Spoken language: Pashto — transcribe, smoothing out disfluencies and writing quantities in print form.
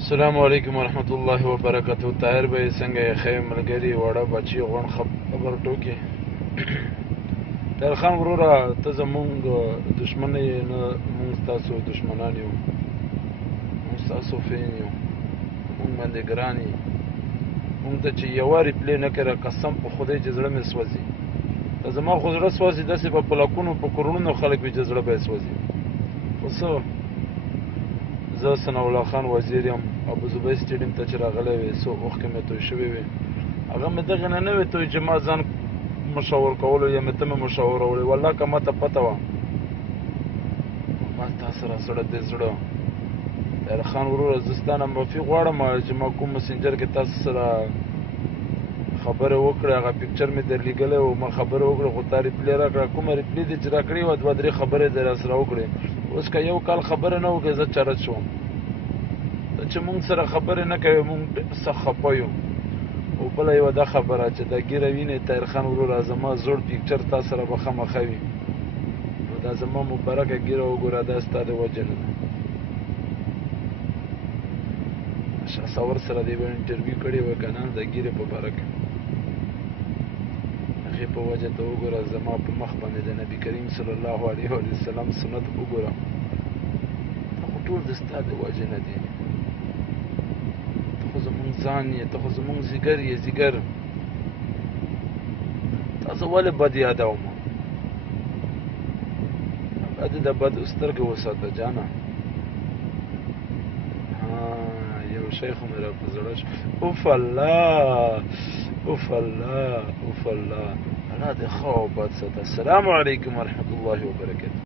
السلام علیکم ورحمت الله وبرکاتہ. طاهر به څنګه یې خیر ملګري وړه بچي غون خبر ټوکې طاهر خان وروره ته زمونږ دشمن یې نه مونږ ستاسو دشمنان یو مونږ ستاسو فین یو مونږ باندې ګران یې مونږ ته چې یوه ریپلی نه کړه قسم په خدای چې زړه مې سوځي ته زما خو زړه سوځي داسې به په لکونو په کورونو خلک وي چې زړه به یې سوځي خو څه زه ثناءالله خان وزیر یم ابوظبي سټیډیم ته چې راغلی وې څو اوښکې مې توی شوې وې هغه مې دغې نه نه وې توی چې ما ځان مشاور کولو یا مې ته مې مشاوره وړې والله که ما ته پته وه ما ستا سره زړه دې زړه طاهر خان وروره زه ستا نه معافي غواړم چې ما کوم مسنجر کې تاسو سره خبرې وکړې هغه پکچر مې درلیږلی و ما خبرې وکړې خو تا ریپلی راکړه کومه ریپلی دې چې راکړې وه دوه درې خبرې دې راسره وکړې اوس که یو کال خبرې نه وکړې زه چرت شوم ته چې مونږ سره خبرې نه کوې مونږ ډېر سخت خفه یو او بله یوه دا خبره چې دا ګیره وینې طاهر خان وروره زما زوړ پکچر تا سره به خامخا وي نو دا زما مبارکه ګیره وګوره دا ستا د وجې نه ده شهسوار سره دې به انټرویو کړې وه که نه د ګیرې په باره کې هغې په وجه ته وګوره زما په مخ باندې د نبي کریم صلی الله علیه وسلم سنت وګوره دا خو ټول د ستا د وجې نه دي ته خو زمونږ ځان یې ته خو زمونږ ځیګر یې ځیګر تا زه ولې بد یادوم هغه دې د بد سترګې وساته جانه شیخ مې را په زړه شو اوف الله اوف الله اوف الله الله دې ښه او بد ساته. السلام علیکم ورحمت الله وبرکاته.